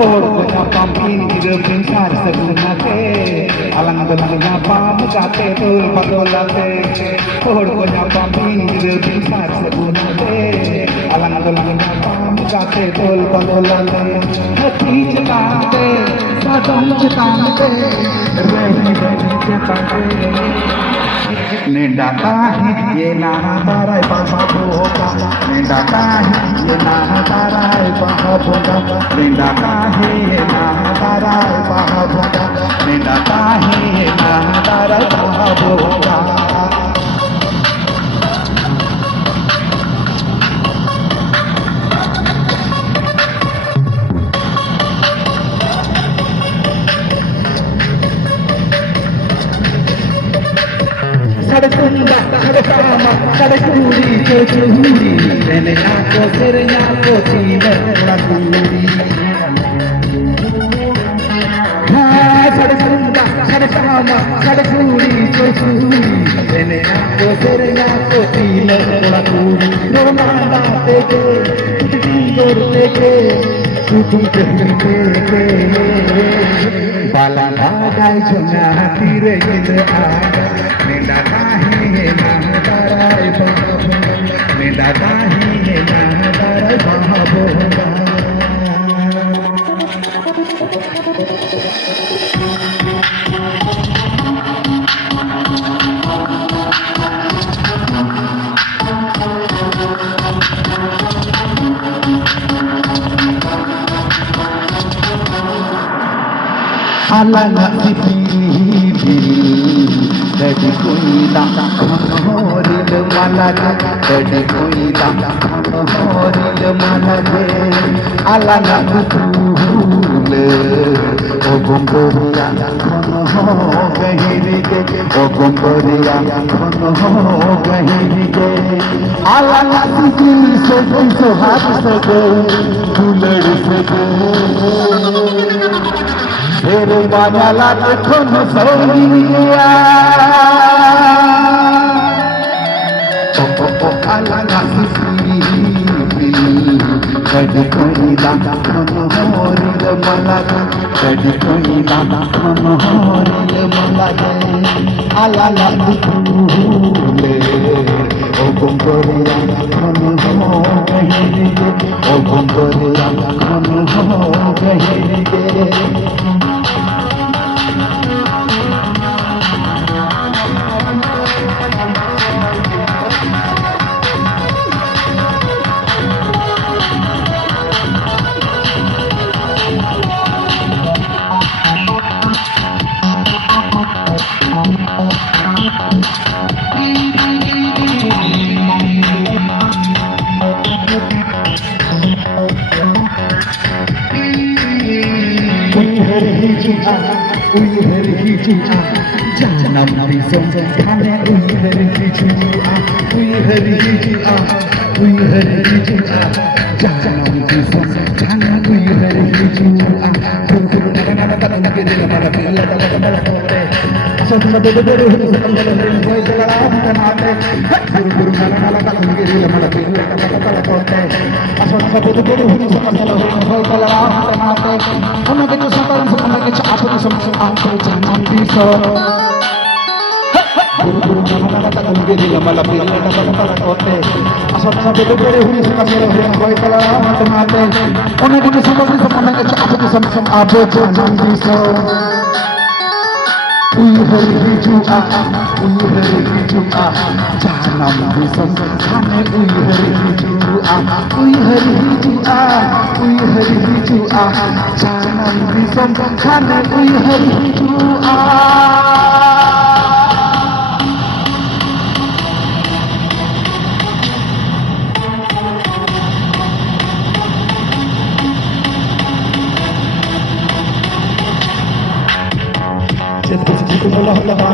Horgonya pampin hidup sar segunate alang-alangnya pam gate tul padolate Horgonya pampin hidup sar segunate alang-alangnya pam gate tul padolate hati cekante sadam cekante rehi cekante Nindakahi ye nahatarai pahaboga Nindakahi ye nahatarai pahaboga Nindakahi ye nahatarai pahaboga Nindakahi ye nahatarai pahaboga Sadakunda, sadakama, sadakuri, kecuri Nenekako, serenyako, cina, lakuri Sadakunda, sadakama, sadakuri, kecuri Nenekako, serenyako, cina, lakuri Normanda teke, tidur teke, tutup teke Bala bagai jonga tire gitu ada Nindakahi nahatarai pahaboga Nindakahi nahatarai pahaboga Alana dipilih jadi kuida horil malade jadi kuida horil malade alana dipule ogom koria kono gahiri ke ogom koria kono gahiri ke alana dipilih so hat se bulad se Tere banyala dekhon sauriya alana sipili jadi koida horil malade jadi koida horil malade alana dipule ogom koria kono gahiri ogom koria kono gahiri Uyher hijua janam bisong khane uyher hijua uyher hijua janam bisong khane uyher hijua guru nana tan ke dil mala pilla dala kore asal bede bede hoy dala tanate guru nana tan ke dil mala pilla dala kore asal bede bede hoy dala tanate Ona ke sasaran sama ke apa sama angkel jangan bisa guru nana tan ke dil mala pilla dala kore asal bede bede hoy dala tanate ona ke sasaran sama ke apa sama jangan bisa Uyher hijua janam bisong khane uyher hijua janam bisong khane uyher hijua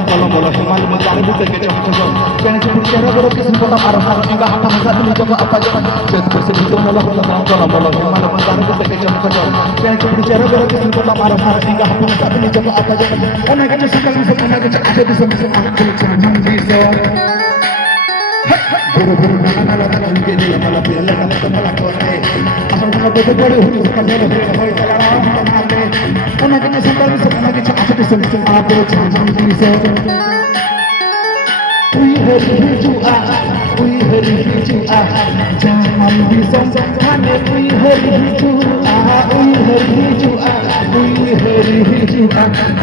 Kalau bola himal mencari bisa kecam kecam. Jangan berbicara bola kisah bola marah marah hingga apa masa dulu coba apa jangan. Jangan bersedia bola kalau bola himal mencari bisa kecam kecam. Jangan berbicara bola kisah bola marah marah hingga apa masa dulu coba apa jangan. Orang kecil sekali bisa orang kecil ada bisa angkul jangan bisa. Guru nana nana tan ke dil mala pilla dala kore asal beda beda hulu sepanjang hoi talara mate ona kini santal bisa ona kini asa bisa abe jangan bisa ui hari jua jangan bisa hane ui hari jua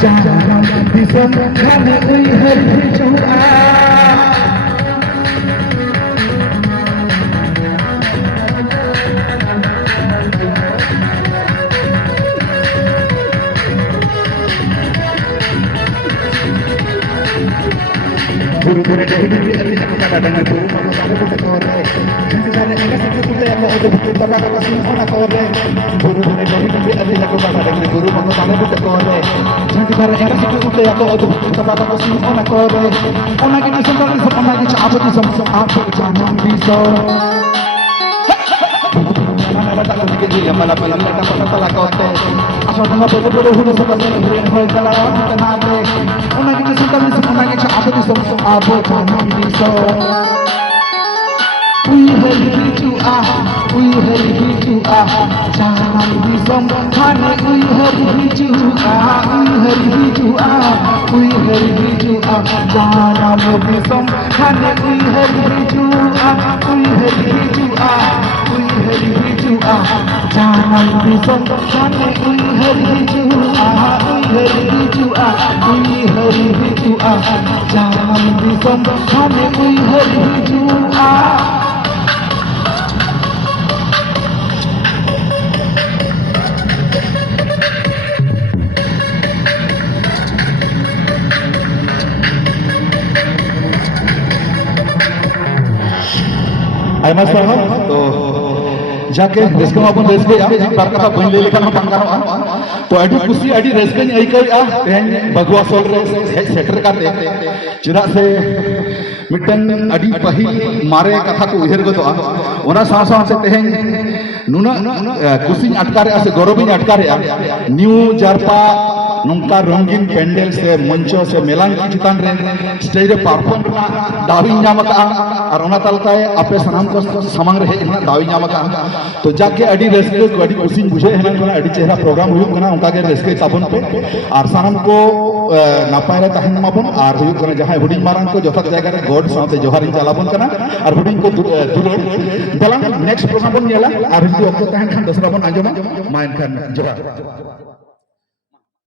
jangan bisa hane ui hari jua Guru-guru dari ini aku kadang guru mama kamu tuh kore. Nanti sana ini seperti itu yang mau udah bapak kasih orang kore. Guru-guru dari ini aku kadang guru mama kamu tuh kore. Nanti sana ini seperti itu yang mau udah bapak kasih orang kore. Ona kini sendiri sama lagi apa di apa jangan bisa. Mana tak lagi dia malam-malam kita pernah kote. Asal tengah beda-beda hulu seperti ini hoi talara mate. Ona kini sendiri sama lagi apa di apa jangan bisa. Ui hari jua jangan bisa hane ui hari jua jangan bisa hane ui hari jua jangan bisa hane ui hari jua jangan bisa hane ui hari jua. Ayah mas paham? जाके रेस्को अपन रेस्को या बार कथा बन ले लेकिन हम पंगानो तो AD खुशी AD रेस्को नि आई कई बगवा सोल रे सेटर करते चिरा से मिटन अडी पहिल मारे कथा को उहेर गतो ओना साव साव से तेहें नुना खुशी अटकारे से गौरवी अटकारे न्यू जारपा नौका रंगीन पेंडल से मंचो से मेलान की चितान रे स्टेज रे परफॉर्म दावी नामका और ओना तलताए आपे सनाम को समंग रहे इना दावी नामका तो जाके अडी रेस्को को अडी खुशी बुझे हेना कोना अडी चेहरा प्रोग्राम हुई कना उनका के रेस्को ताबन पे और सनाम को नापायला तहन माबन और हुई कना जहां हुडिंग मारन को जथा जगह रे गॉड साथे जोहारी चलाबन कना और हुडिंग को दुलर दलान नेक्स्ट प्रोग्राम बन नेला और हिंदी ओको तहन खान दसरा बन आजमा माइन खान जोहार